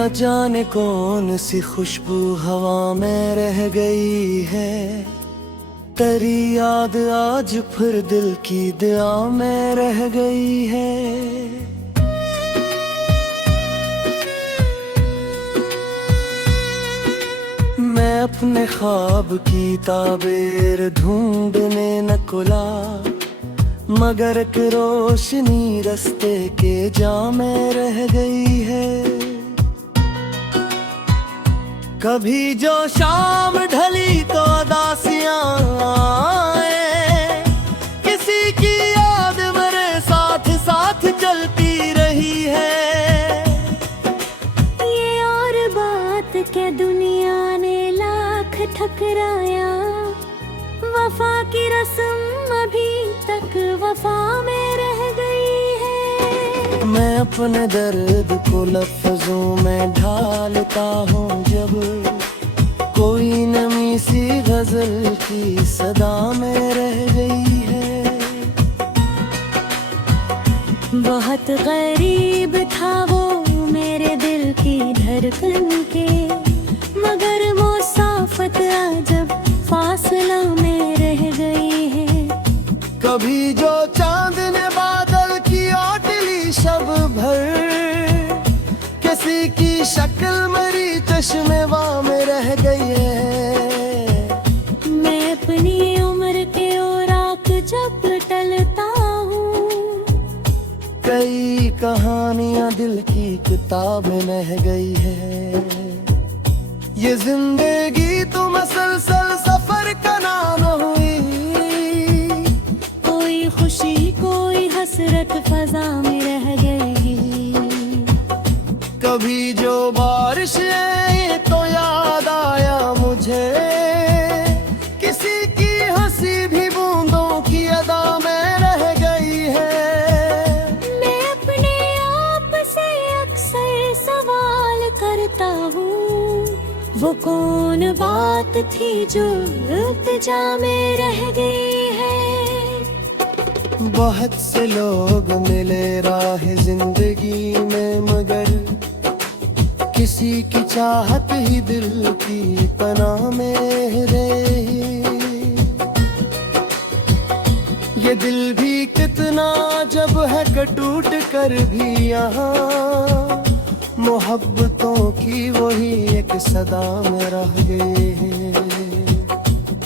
न जाने कौन सी खुशबू हवा में रह गई है, तेरी याद आज फिर दिल की दुआ में रह गई है। मैं अपने ख्वाब की ताबीर ढूंढने न खुला, मगर एक रोशनी रास्ते के जामे रह गई है। कभी जो शाम ढली तो उदासियां आए, किसी की याद मेरे साथ साथ चलती रही है। ये और बात क्या दुनिया ने लाख ठकराया, वफा की रस्म अभी तक वफा में रह गई है। मैं अपने दर्द को लफ्जों में ढालता हूँ, जब कोई नमी सी गजल की सदा में रह गई है। बहुत गरीब था वो मेरे दिल की धड़कन के, मगर मुसाफत जब फासला में रह गई है। कभी जो चांद ने बादल की ओटली शब भर, किसी की शक्ल मेरी चश्मे में रह गई है। मैं अपनी उम्र के औराक जब टलता हूँ, कई कहानियां दिल की किताब में रह गई है। ये जिंदगी तो मसलसल सफर का नाम हुई, कोई खुशी कोई हसरत फजा में रह गई। कभी जो बारिश आई तो याद आया मुझे, किसी की हंसी भी बूंदों की अदा में रह गई है। मैं अपने आप से अक्सर सवाल करता हूँ, वो कौन बात थी जो इल्तिजा में रह गई है। बहुत से लोग मिले राह जिंदगी में, मगर किसी की चाहत ही दिल की पनाह में रही। ये दिल भी कितना जब है टूट कर भी यहाँ, मोहब्बतों की वही एक सदा में रह गई है।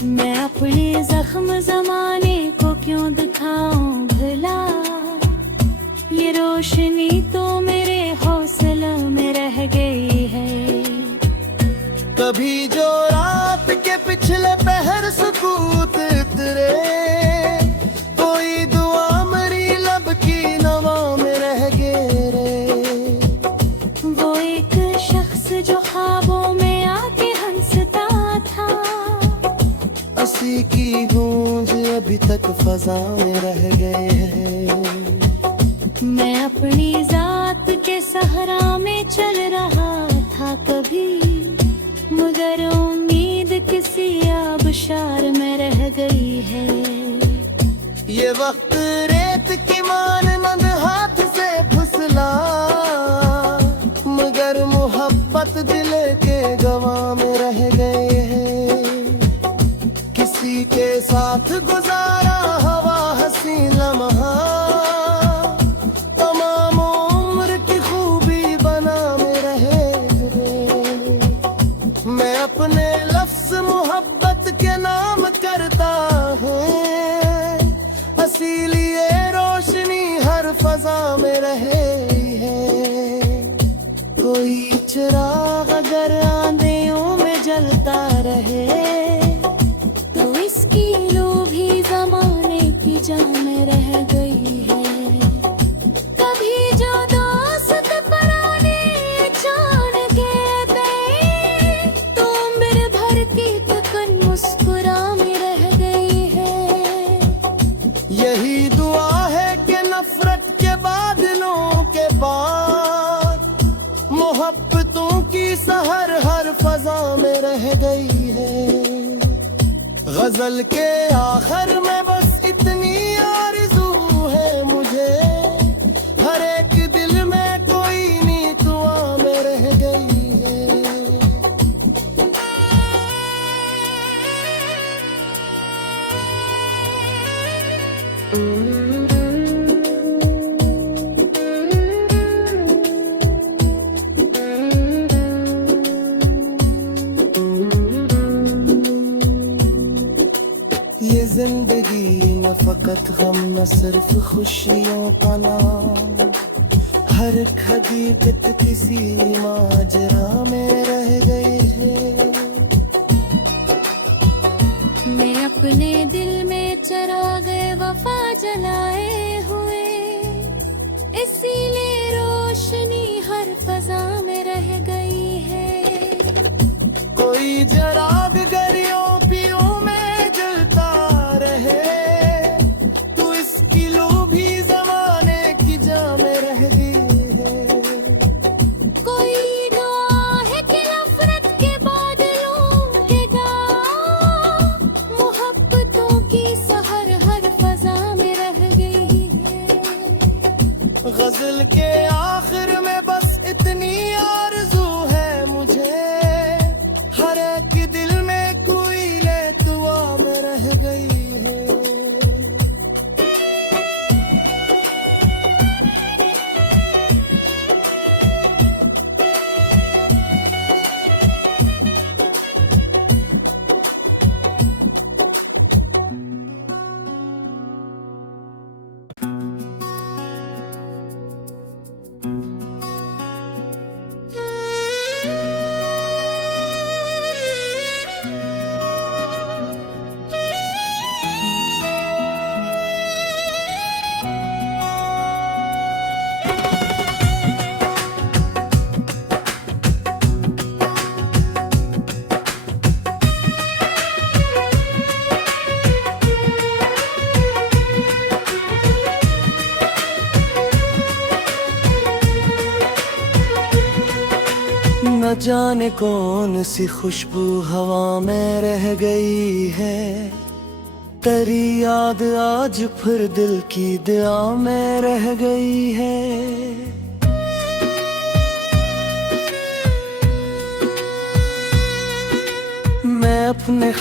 मैं अपने जख्म जमाने को क्यों दिखाऊं भला, ये रोशनी तो मेरे हौसलों में रह गई है। कभी जो रात के पिछले पहर सुकूत उतरे, कोई दुआ मेरी लब की नवा में रह गए रे। वो एक शख्स जो ख्वाबों में आके हंसता था, हंसी की गूंज अभी तक फजा में रह गए हैं। मैं अपनी जात के सहरा में चल रहा था कभी, मगर उम्मीद किसी आबशार में रह गई है। ये वक्त रेत की मानमंद हाथ से फिसला, मगर मोहब्बत दिल के गवाह में रह गए हैं। किसी के साथ गुजारा हवा हंसी लम्हा, तमाम उम्र की खूबी बना में रहे। मैं अपने लफ्ज मोहब्बत के नाम करता हूँ, इसीलिए रोशनी हर फजा में रहे है। कोई चिराग अगर आंधियों में जलता रहे, तो इसकी लो भी जमाने की जान में रह गई है। कभी जो दोस्त पराने जान के गए, तो उम्र भर की तकन मुस्कुरा में रह गई है। यही दुआ है कि नफरत के बादलों के बाद, मोहब्बतों की सहर हर फजा में रह गई है। गजल के आखिर में बस इतनी आरज़ू है मुझे, हर एक दिल में कोई नीतुआ में रह गई। एक गम न सिर्फ खुशियों का नाम, हर खदी बित किसी माजरा में रह गई है। मैं अपने दिल में चिरागे वफा जलाए हुए, इसीलिए रोशनी हर फजा में रह गई है। कोई जराग गरियों पियों में जलता रहे, तू इसकी लोभी जमाने की जाम में रह गई है। कोई दुआ है कि नफरत के बादलों के गाँव, मोहब्बतों की सहर हर फजा में रह गई है। गजल के आखिर में बस इतनी आरज़ू है मुझे, हर एक दिल में कोई लेतुआ में रह गई है। न जाने कौन सी खुशबू हवा में रह गई है, तेरी याद आज फिर दिल की दुआ में रह गई है। मैं अपने